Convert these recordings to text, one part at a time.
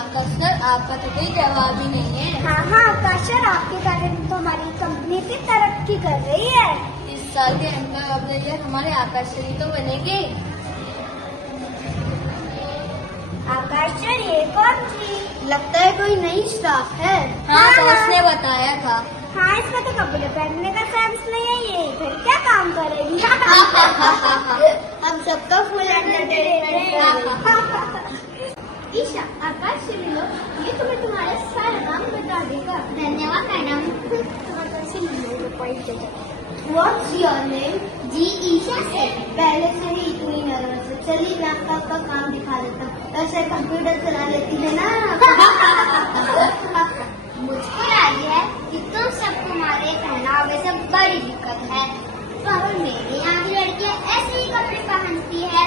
आकाश sir, आपका तो कोई जवाब ही नहीं है। हाँ आकाश सर, आपके कारण तो हमारी कंपनी की तरक्की कर रही है। इस साल के एम्प्लॉय ऑफ द ईयर हमारे आकाश सर ही तो बनेंगे। आकाश सर, ये कौन थी? लगता है कोई नई स्टाफ है। हाँ, हाँ, तो हाँ। उसने बताया था। हाँ, इसका तो कपड़े पहनने का सेंस नहीं है, ये फिर क्या काम करेगी? हम सबका फुल एंटरटेनमेंट ईशा, आकाश से मिलो, ये तुम्हें तुम्हारा सारा नाम बता देगा। धन्यवाद मैडम। What's your name? जी ईशा से। पहले से ही इतनी नर्वस है। चलिए लैपटॉप का काम दिखा देता हूँ। वैसे कंप्यूटर चला लेती है ना। मुझको लगी है कि तुम सब तुम्हारे पहनावे से बड़ी दिक्कत है, पर मेरे यहाँ की लड़कियाँ ऐसे ही कपड़े पहनती है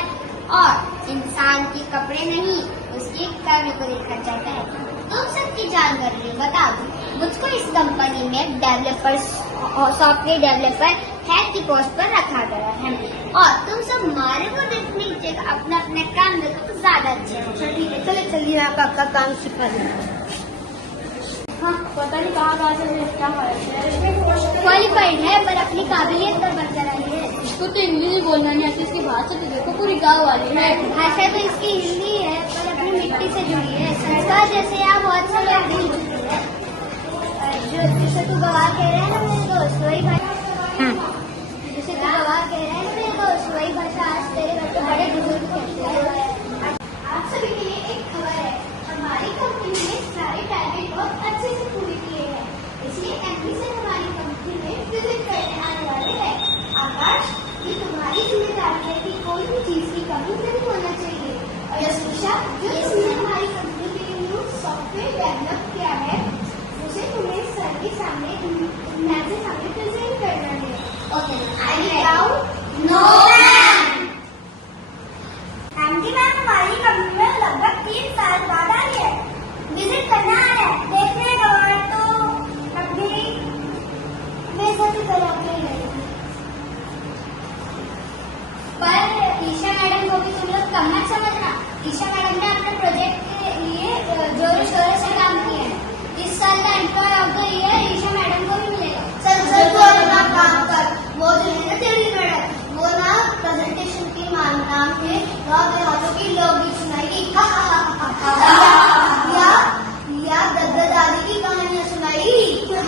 और इंसान के कपड़े नहीं, उसके कर्म को देखा जाता है। तुम सबकी जानकारी बता दूं, मुझको इस कंपनी में सॉफ्टवेयर डेवलपर हेड की पोस्ट पर रखा गया है और तुम सब हमारे को देखने की जगह अपना अपना काम देखो तो ज्यादा अच्छे हैं। चलिए आप आपका काम सिखा दें। हाँ, पता नहीं कहाँ से क्या क्वालिफाइड है पर अपनी काबिलियत पर बरकरार है। इसको तो इंग्लिश बोलना नहीं आती, इसकी भाषा तो देखो पूरी गाँव वाली है। भाषा तो इसकी हिंदी है पर अपनी मिट्टी से जुड़ी है। संस्कार जैसे आप बहुत से लोग मिल चुके हैं। जिसे तू गवाह कह रहे हैं ना मेरे दोस्त, वही भाषा। जिसे तू गवाह कह रहे हैं ना मेरे दोस्त, वही भाषा आज तेरे घर पे बड़े बुजुर्ग कहते हैं। आप सभी के लिए एक खबर है, हमारी कंपनी ने सारे टारगेट को अच्छे से पूरे किए हैं, इसलिए एमपी से हमारी कंपनी में विजिट करने आने वाले हैं। आकाश, ये तुम्हारी जिम्मेदारी है कि कोई भी चीज की कमी नहीं होना चाहिए। और यशुषा, जो तुमने हमारी कंपनी के लिए न्यू सॉफ्टवेयर डेवलप किया है, उसे तुम्हें सर के सामने मैम के सामने प्रेजेंट करना है। Okay, I am no ma'am. MD ma'am हमारी कंपनी में लगभग 3 साल बाद आई है, विजिट करना है। देखने दौरान तो अभी बेइज्जती कराते हैं, पर ईशा मैडम को भी तुम लोग कम मत समझना। ईशा मैडम ने अपने प्रोजेक्ट के लिए जोरों शोरों से काम किया है। इस साल का employee of the year Isha madam को भी मिलेगा। सर तू अपना काम कर। वो जो है ना तेरी मैडम, वो ना प्रेजेंटेशन की नाम पे गाँव देहातों की लोकगीत सुनाएगी या दादा दादी की कहानियाँ सुनाएगी। तुम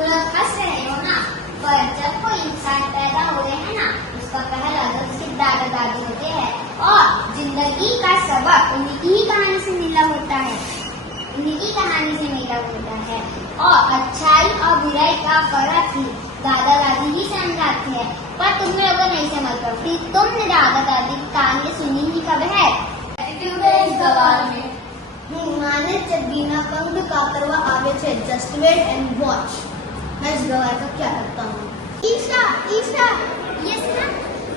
लोग हंस रहे हो ना, पर जब कोई इंसान पैदा हो रहे हैं ना, उसका पहला दोस्त उसके दादा दादी होते हैं और जिंदगी का सबक उन्हीं की कहानी से मिला होता है, उन्हीं की कहानी से मिला होता है। और अच्छाई और बुराई का फर्क ही दादा दादी ही समझाते हैं, पर तुम लोग नहीं समझ पाती। तुमने दादा दादी की कहानी सुनी ही कब है? इस गवाह में माने जब बिना पंख कातरवा आवे छे, जस्ट वेट एंड वॉच। मैं इस गवाह का क्या करता हूँ। ईशा, ये सुना,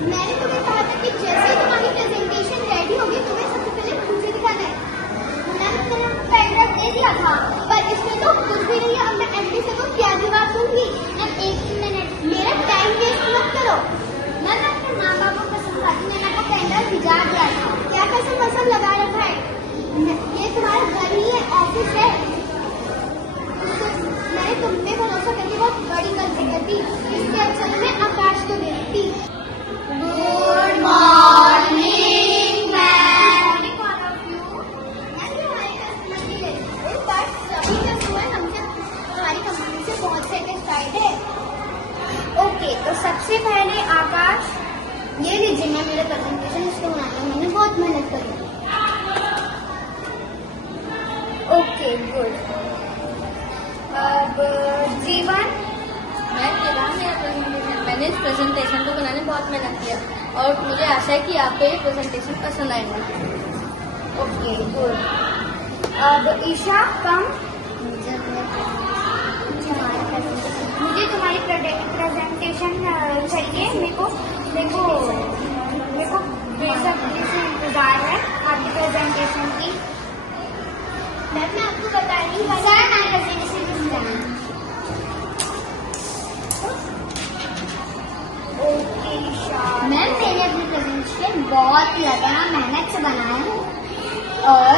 मैंने तुम्हें कहा था कि जैसे तुम्हारी प्रेजेंटेशन रेडी होगी तुम्हें सबसे पहले मुझे दिखाना है। मैंने तुम्हें पेन दे दिया था, पर इसमें तो कुछ भी नहीं है। अब मैं एमडी से तो क्या जवाब दूंगी? अब 1 मिनट, मेरा टाइम वेस्ट मत करो। मैं अपने माँ बाप को कसम खाती, मैंने आपको पेन भिजा दिया था। क्या कसम वसम लगा रखा है? ये तुम्हारा घर ही है, ऑफिस है। मैंने तुम पे भरोसा करके बहुत बड़ी गलती कर दी, इसके अच्छा मैं आकाश को देखती। Good morning ma'am. हमारी कंपनी से बहुत सेटिस्फाइड है। ओके, तो सबसे पहले आकाश, ये लीजिए मैं मेरा प्रेजेंटेशन इसको बनाने में मैंने बहुत मेहनत करी। Okay good. अब जीवन, मैंने इस प्रेजेंटेशन को बनाने में बहुत मेहनत किया और मुझे आशा है कि आपको ये प्रेजेंटेशन पसंद आएगा। Okay good. अब ईशा कम, मुझे तुम्हारी प्रेजेंटेशन चाहिए। मेरे को बेसब्री से इंतजार है आपकी प्रेजेंटेशन की। मैं आपको बता रही हूँ सर, हमारी प्रेजेंटेशन ओके ईशा। मैम, मैंने अपनी प्रेजेंटेशन बहुत ही ज्यादा मेहनत से बनाया हूँ और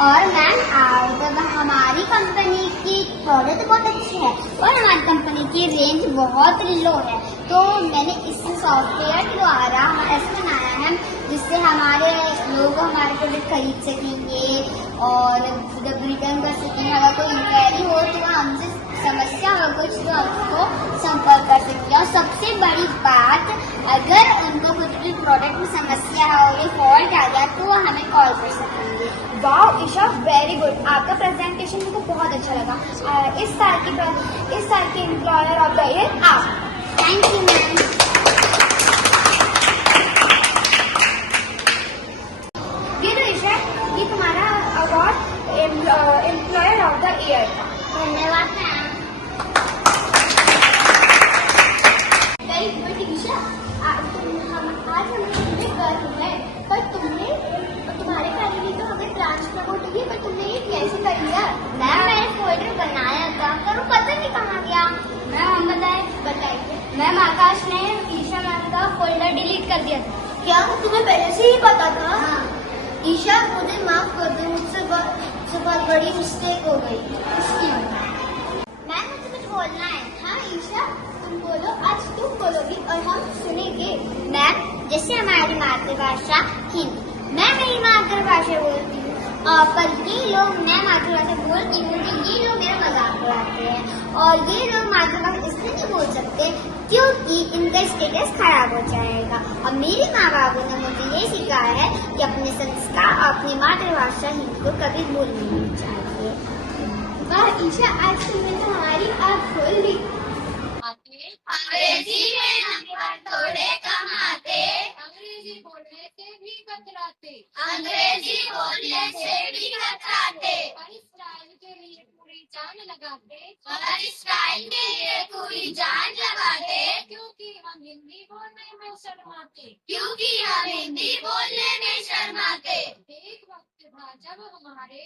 और मैम हमारी कंपनी की प्रोडक्ट बहुत अच्छी है और हमारी कंपनी की रेंज बहुत लो है, तो मैंने इस सॉफ्टवेयर द्वारा ऐसा बनाया है जिससे हमारे लोग हमारे प्रोडक्ट खरीद सकेंगे और जब रिटर्न कर सकेंगे। अगर कोई इंक्वायरी हो तो वह हमसे समस्या हो कुछ तो हमको संपर्क कर सकते हैं। और सबसे बड़ी बात, अगर उनको कुछ भी प्रोडक्ट में समस्या हो या फॉल्ट आ गया तो वो हमें कॉल कर सकेंगे। वाह ईशा, वेरी गुड, आपका प्रेजेंटेशन मुझे बहुत अच्छा लगा। इस साल के एम्प्लॉयर ऑफ द ईयर आप। Thank you ma'am. ये तो ईशा, ये तुम्हारा award employer of the year का। धन्यवाद मैम। वेरी गुड ईशा, आज हमें तुम्हें गर्व है, पर तुम्हारे कारण ही तो हमें ब्रांच प्रमोट हुई, पर तुमने ये कैसे कर लिया? मैम मैंने फोल्डर बनाया था पर वो पता नहीं कहाँ गया। मैम हम बताइए। मैम आकाश ने ईशा मैम का फोल्डर डिलीट कर दिया था। क्या तुम्हें पहले से ही पता था? हाँ। ईशा, मुझे माफ कर दो, मुझसे बहुत बड़ी मिस्टेक हो गई। इसकी मैम मुझे कुछ बोलना है। हाँ ईशा, तुम बोलो, आज तुम बोलोगी और हम सुनेंगे। मैम जैसे हमारी मातृभाषा हिंदी, मैं मेरी मातृभाषा बोलती हूँ पर ये लोग, मैं मातृभाषा बोलती हूँ तो ये लोग मेरा मजाक उड़ाते हैं और ये लोग मातृभाषा इसलिए नहीं बोल सकते क्योंकि इनका स्टेटस खराब हो जाएगा। और मेरे माँ बाबू ने मुझे ये सिखाया है कि अपने संस्कार और अपनी मातृभाषा हिंदी को कभी भूलनी नहीं चाहिए। वाह ईशा, आज तुमने तो हमारी आँख खोल दी। अंग्रेजी में नंबर थोड़े कमाते, अंग्रेजी बोलने से भी कतराते, अंग्रेजी बोलने से भी कतराते, हर स्टाइल के लिए पूरी जान लगाते, हर स्टाइल के लिए पूरी जान लगाते, क्योंकि हम हिंदी बोलने में शर्माते, क्योंकि हम हिंदी बोलने में शर्माते। एक वक्त था जब हमारे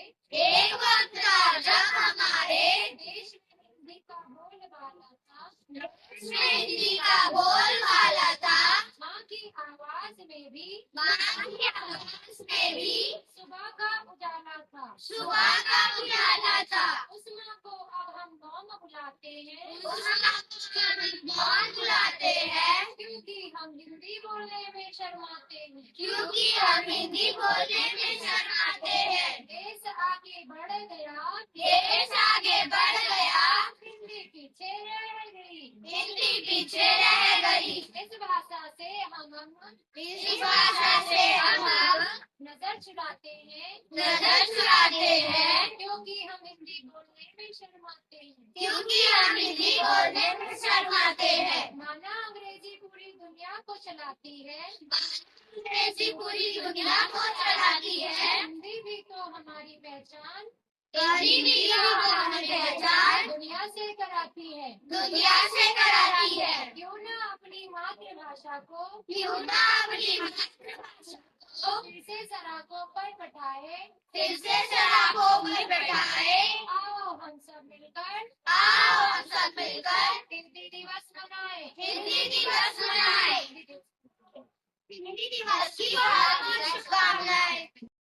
देश में हिंदी का बोलबाला था, हिंदी का बोलबाला था। माँ की आवाज में भी सुबह का उजाला था, उस माँ को अब हम मॉम बुलाते हैं, क्योंकि हम हिंदी बोलने में शर्माते हैं, देश आगे बढ़ गया, हिंदी पीछे रह गई, इस भाषा से हम नजर चुराते हैं, क्योंकि हम हिंदी बोलने में शर्माते हैं, माना अंग्रेजी पूरी दुनिया को चलाती है, हिंदी भी तो हमारी पहचान दुनिया से कराती है, क्यों ना अपनी मातृभाषा को फिर से सराखों पर बैठाए, आओ हम सब मिलकर हिंदी दिवस मनाएं। हिंदी दिवस की बहुत शुभकामनाएं।